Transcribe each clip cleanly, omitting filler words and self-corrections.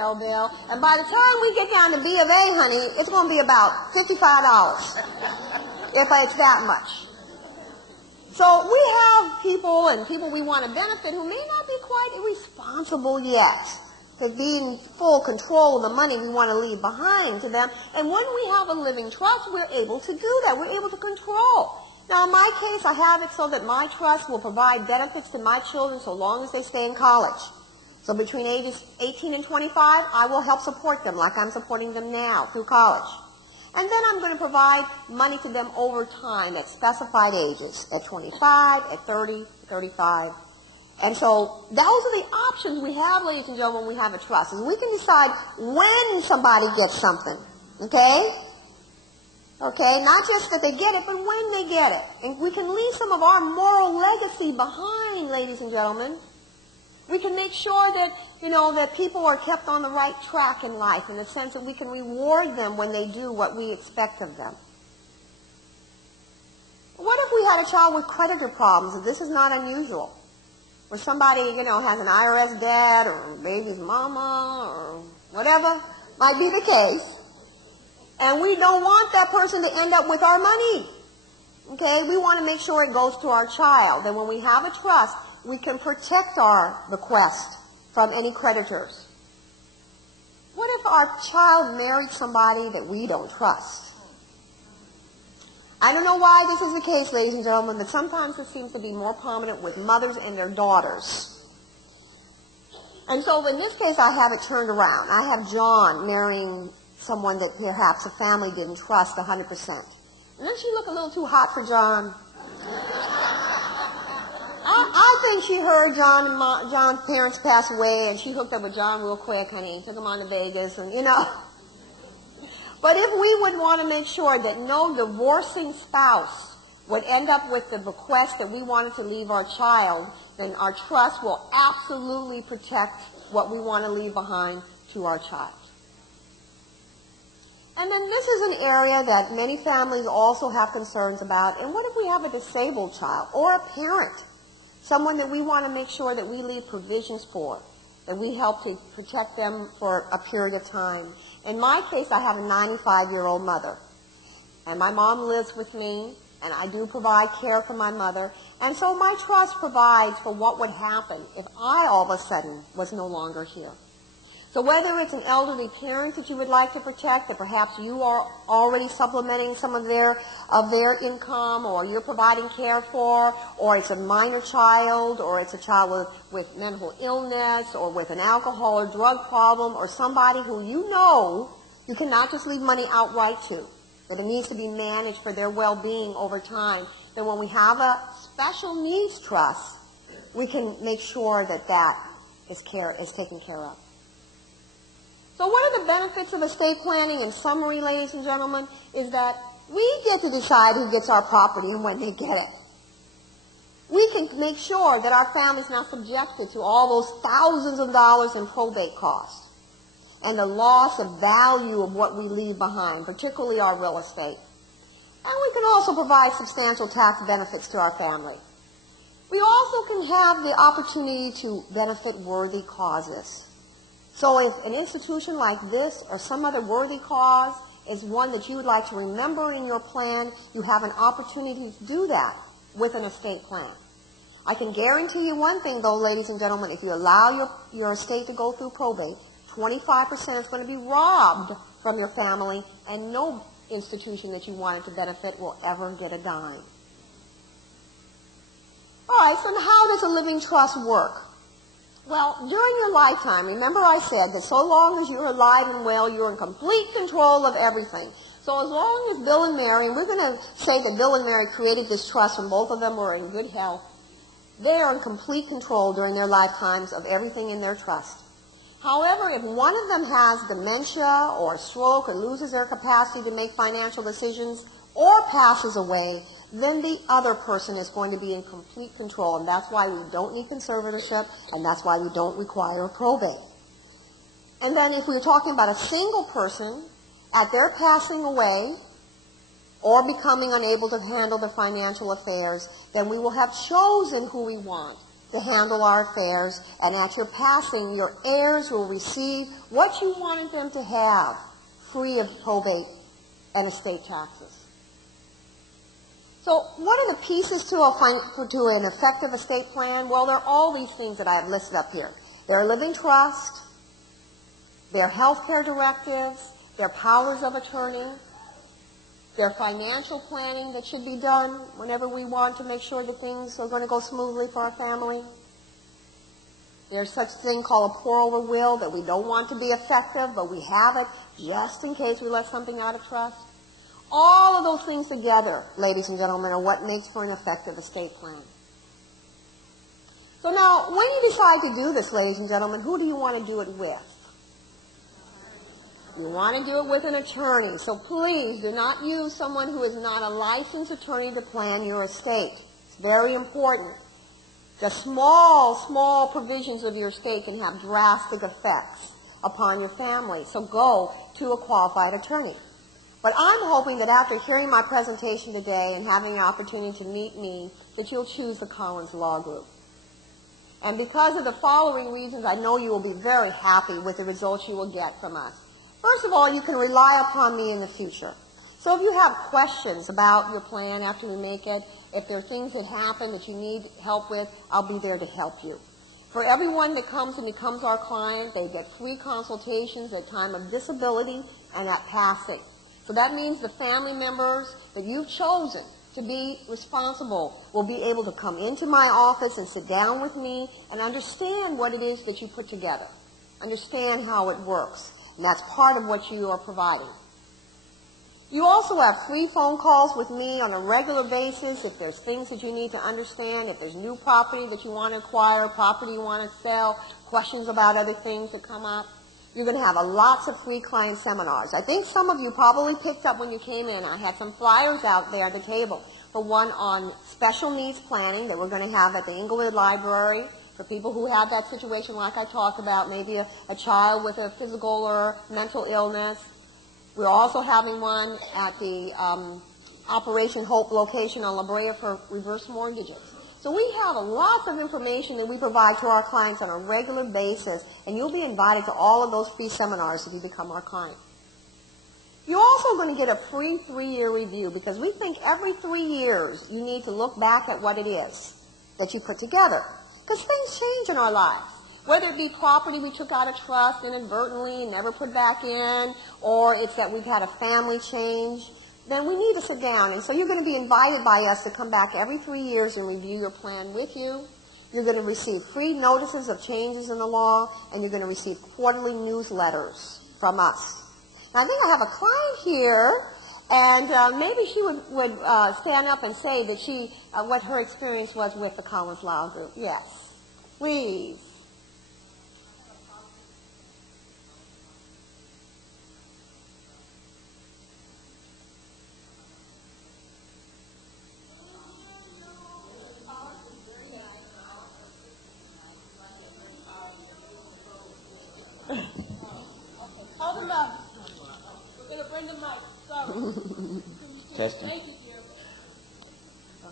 hotel bill. And by the time we get down to B of A, honey, it's going to be about $55, if it's that much. So we have people and people we want to benefit who may not be quite irresponsible yet to be in full control of the money we want to leave behind to them. And when we have a living trust, we're able to do that. We're able to control. Now, in my case, I have it so that my trust will provide benefits to my children so long as they stay in college. So between ages 18 and 25, I will help support them like I'm supporting them now through college. And then I'm going to provide money to them over time at specified ages, at 25, at 30, 35. And so those are the options we have, ladies and gentlemen, when we have a trust. Is we can decide when somebody gets something, okay? Okay, not just that they get it, but when they get it. And we can leave some of our moral legacy behind, ladies and gentlemen. We can make sure that, that people are kept on the right track in life in the sense that we can reward them when they do what we expect of them. What if we had a child with creditor problems? And this is not unusual. Where somebody, has an IRS debt or baby's mama or whatever might be the case. And we don't want that person to end up with our money. Okay? We want to make sure it goes to our child. And when we have a trust, we can protect our bequest from any creditors. What if our child married somebody that we don't trust? I don't know why this is the case, ladies and gentlemen, but sometimes this seems to be more prominent with mothers and their daughters. And so in this case, I have it turned around. I have John marrying someone that perhaps a family didn't trust 100%. And doesn't she look a little too hot for John? I think she heard John's parents pass away, and she hooked up with John real quick, honey. Took him on to Vegas, and But if we would want to make sure that no divorcing spouse would end up with the bequest that we wanted to leave our child, then our trust will absolutely protect what we want to leave behind to our child. And then this is an area that many families also have concerns about. And what if we have a disabled child or a parent, someone that we want to make sure that we leave provisions for, that we help to protect them for a period of time? In my case, I have a 95-year-old mother. And my mom lives with me, and I do provide care for my mother. And so my trust provides for what would happen if I all of a sudden was no longer here. So whether it's an elderly parent that you would like to protect, that perhaps you are already supplementing some of their income, or you're providing care for, or it's a minor child, or it's a child with mental illness, or with an alcohol or drug problem, or somebody who you cannot just leave money outright to, that it needs to be managed for their well-being over time, then when we have a special needs trust, we can make sure that that is taken care of. So what are the benefits of estate planning? In summary, ladies and gentlemen, is that we get to decide who gets our property and when they get it. We can make sure that our family's not subjected to all those thousands of dollars in probate costs and the loss of value of what we leave behind, particularly our real estate. And we can also provide substantial tax benefits to our family. We also can have the opportunity to benefit worthy causes. So if an institution like this or some other worthy cause is one that you would like to remember in your plan, you have an opportunity to do that with an estate plan. I can guarantee you one thing, though, ladies and gentlemen, if you allow your estate to go through probate, 25% is going to be robbed from your family, and no institution that you wanted to benefit will ever get a dime. All right, so how does a living trust work? Well, during your lifetime, remember I said that so long as you're alive and well, you're in complete control of everything. So as long as Bill and Mary, and we're going to say that Bill and Mary created this trust when both of them were in good health, they are in complete control during their lifetimes of everything in their trust. However, if one of them has dementia or stroke or loses their capacity to make financial decisions or passes away, then the other person is going to be in complete control. And that's why we don't need conservatorship, and that's why we don't require a probate. And then if we're talking about a single person, at their passing away or becoming unable to handle their financial affairs, then we will have chosen who we want to handle our affairs, and at your passing, your heirs will receive what you wanted them to have, free of probate and estate taxes. So what are the pieces to an effective estate plan? Well, there are all these things that I have listed up here. There are living trusts, there are health care directives, there are powers of attorney, there are financial planning that should be done whenever we want to make sure that things are going to go smoothly for our family. There's such a thing called a pour-over will that we don't want to be effective, but we have it just in case we let something out of trust. All of those things together, ladies and gentlemen, are what makes for an effective estate plan. So now, when you decide to do this, ladies and gentlemen, who do you want to do it with? You want to do it with an attorney. So please do not use someone who is not a licensed attorney to plan your estate. It's very important. The small provisions of your estate can have drastic effects upon your family. So go to a qualified attorney. But I'm hoping that after hearing my presentation today and having an opportunity to meet me, that you'll choose the Collins Law Group. And because of the following reasons, I know you will be very happy with the results you will get from us. First of all, you can rely upon me in the future. So if you have questions about your plan after we make it, if there are things that happen that you need help with, I'll be there to help you. For everyone that comes and becomes our client, they get free consultations at time of disability and at passing. So that means the family members that you've chosen to be responsible will be able to come into my office and sit down with me and understand what it is that you put together, understand how it works. And that's part of what you are providing. You also have free phone calls with me on a regular basis if there's things that you need to understand, if there's new property that you want to acquire, property you want to sell, questions about other things that come up. You're going to have lots of free client seminars. I think some of you probably picked up when you came in. I had some flyers out there at the table for one on special needs planning that we're going to have at the Inglewood Library for people who have that situation like I talked about, maybe a child with a physical or mental illness. We're also having one at the Operation Hope location on La Brea for reverse mortgages. So we have a lot of information that we provide to our clients on a regular basis, and you'll be invited to all of those free seminars if you become our client. You're also going to get a free 3-year review because we think every 3 years you need to look back at what it is that you put together. Because things change in our lives. Whether it be property we took out of trust inadvertently and never put back in, or it's that we've had a family change, then we need to sit down. And so you're going to be invited by us to come back every 3 years and review your plan with you. You're going to receive free notices of changes in the law, and you're going to receive quarterly newsletters from us. Now, I think I have a client here, and maybe she would stand up and say that what her experience was with the Collins Law Group. Yes, please. Hold them up. We're going to bring them up. Sorry. Testing. Thank you, dear.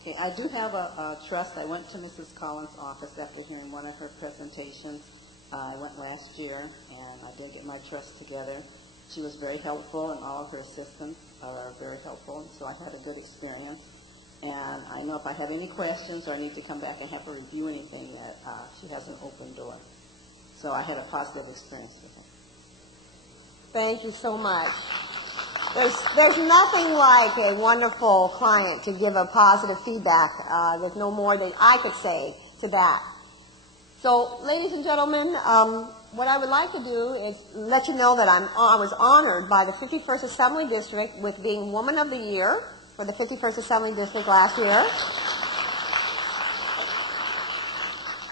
Okay, I do have a trust. I went to Mrs. Collins' office after hearing one of her presentations. I went last year, and I did get my trust together. She was very helpful, and all of her assistants are very helpful, and so I had a good experience. And I know if I have any questions or I need to come back and have her review anything, that she has an open door. So I had a positive experience with her. Thank you so much. There's nothing like a wonderful client to give a positive feedback. There's no more that I could say to that. So, ladies and gentlemen, what I would like to do is let you know that I was honored by the 51st Assembly District with being Woman of the Year for the 51st Assembly District last year.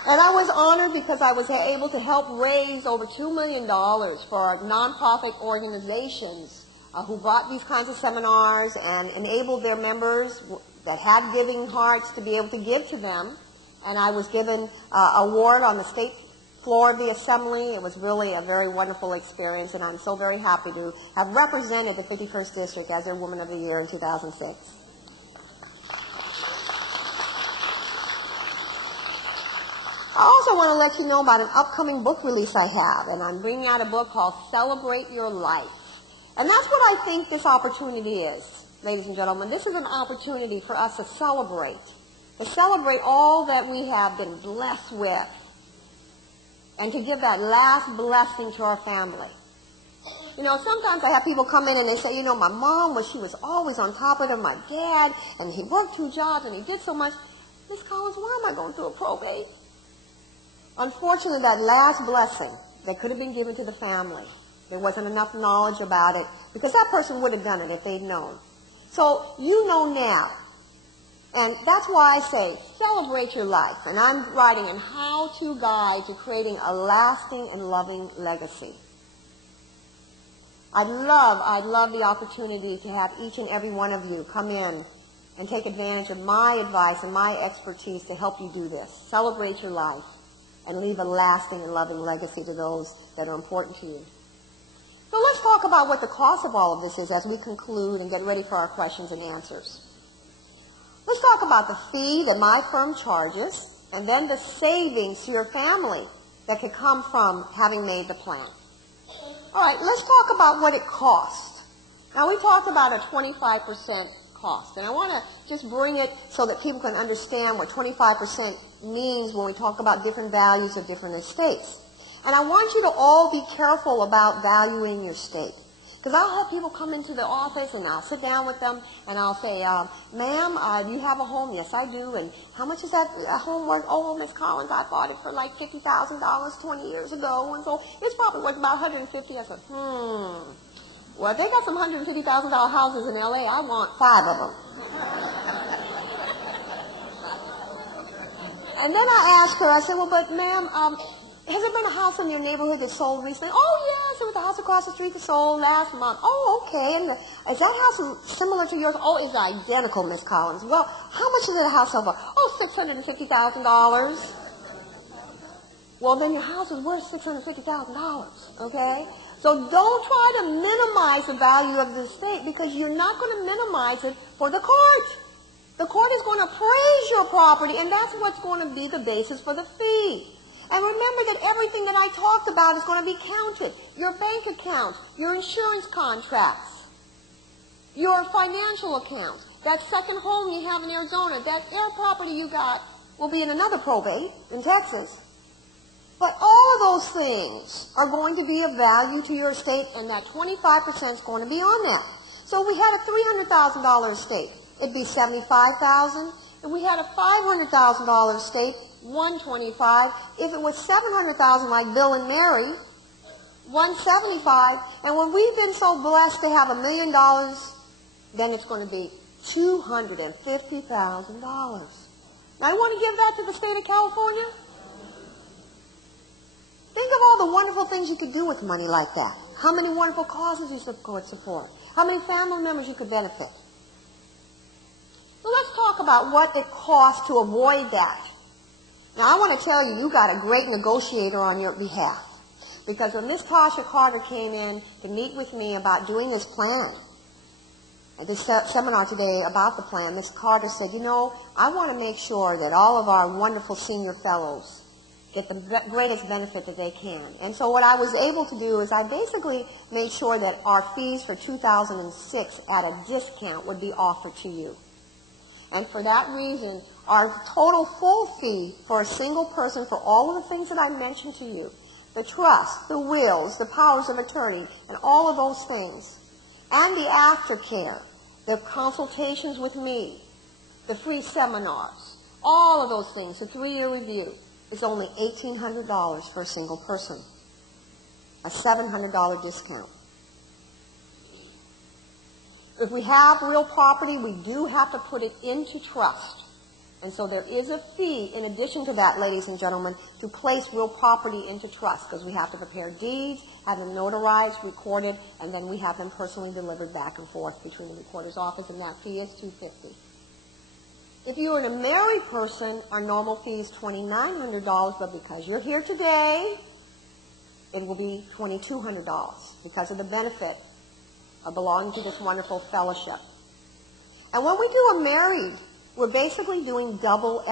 And I was honored because I was able to help raise over $2 million for nonprofit organizations who brought these kinds of seminars and enabled their members that had giving hearts to be able to give to them. And I was given an award on the state floor of the Assembly. It was really a very wonderful experience, and I'm so very happy to have represented the 51st District as their Woman of the Year in 2006. also want to let you know about an upcoming book release I have, and I'm bringing out a book called Celebrate Your Life. And that's what I think this opportunity is, ladies and gentlemen. This is an opportunity for us to celebrate all that we have been blessed with, and to give that last blessing to our family. You know, sometimes I have people come in and they say, you know, my mom, she was always on top of it, my dad, and he worked 2 jobs and he did so much. Miss Collins, why am I going through a probate? Unfortunately, that last blessing that could have been given to the family, there wasn't enough knowledge about it, because that person would have done it if they'd known. So you know now. And that's why I say, celebrate your life. And I'm writing a how-to guide to creating a lasting and loving legacy. I'd love the opportunity to have each and every one of you come in and take advantage of my advice and my expertise to help you do this. Celebrate your life and leave a lasting and loving legacy to those that are important to you. So let's talk about what the cost of all of this is as we conclude and get ready for our questions and answers. Let's talk about the fee that my firm charges, and then the savings to your family that could come from having made the plan. All right, let's talk about what it costs. Now, we talked about a 25% cost, and I want to just bring it so that people can understand what 25% means when we talk about different values of different estates. And I want you to all be careful about valuing your estate. Because I'll have people come into the office and I'll sit down with them and I'll say, ma'am, do you have a home? Yes, I do. And how much is that home worth? Oh, Miss Collins, I bought it for like $50,000 20 years ago. And so it's probably worth about $150,000. I said, well, if they got some $150,000 houses in L.A., I want 5 of them. And then I asked her, I said, well, but ma'am, has there been a house in your neighborhood that sold recently? Oh, yes, there was a house across the street that sold last month. Oh, okay. And is that house similar to yours? Oh, it's identical, Miss Collins. Well, how much is the house sell for? Oh, $650,000. Well, then your house is worth $650,000, okay? So don't try to minimize the value of the estate, because you're not going to minimize it for the court. The court is going to appraise your property, and that's what's going to be the basis for the fee. And remember that everything that I talked about is going to be counted. Your bank accounts, your insurance contracts, your financial accounts, that second home you have in Arizona, that air property you got will be in another probate in Texas. But all of those things are going to be of value to your estate, and that 25% is going to be on that. So if we had a $300,000 estate, it'd be $75,000. If we had a $500,000 estate, $125,000. If it was $700,000 like Bill and Mary, $175,000. And when we've been so blessed to have $1 million, then it's going to be $250,000. Now, I want to give that to the state of California. Think of all the wonderful things you could do with money like that. How many wonderful causes you could support. How many family members you could benefit. So let's talk about what it costs to avoid that. Now, I want to tell you, you got a great negotiator on your behalf. Because when Miss Tasha Carter came in to meet with me about doing this plan, at this seminar today about the plan, Miss Carter said, you know, I want to make sure that all of our wonderful senior fellows get the greatest benefit that they can. And so what I was able to do is I basically made sure that our fees for 2006 at a discount would be offered to you. And for that reason, our total full fee for a single person for all of the things that I mentioned to you, the trust, the wills, the powers of attorney, and all of those things, and the aftercare, the consultations with me, the free seminars, all of those things, the 3-year review, is only $1,800 for a single person, a $700 discount. If we have real property, we do have to put it into trust. And so there is a fee in addition to that, ladies and gentlemen, to place real property into trust, because we have to prepare deeds, have them notarized, recorded, and then we have them personally delivered back and forth between the recorder's office, and that fee is $250. If you're a married person, our normal fee is $2,900, but because you're here today, it will be $2,200 because of the benefit of belonging to this wonderful fellowship. And when we do a married, we're basically doing double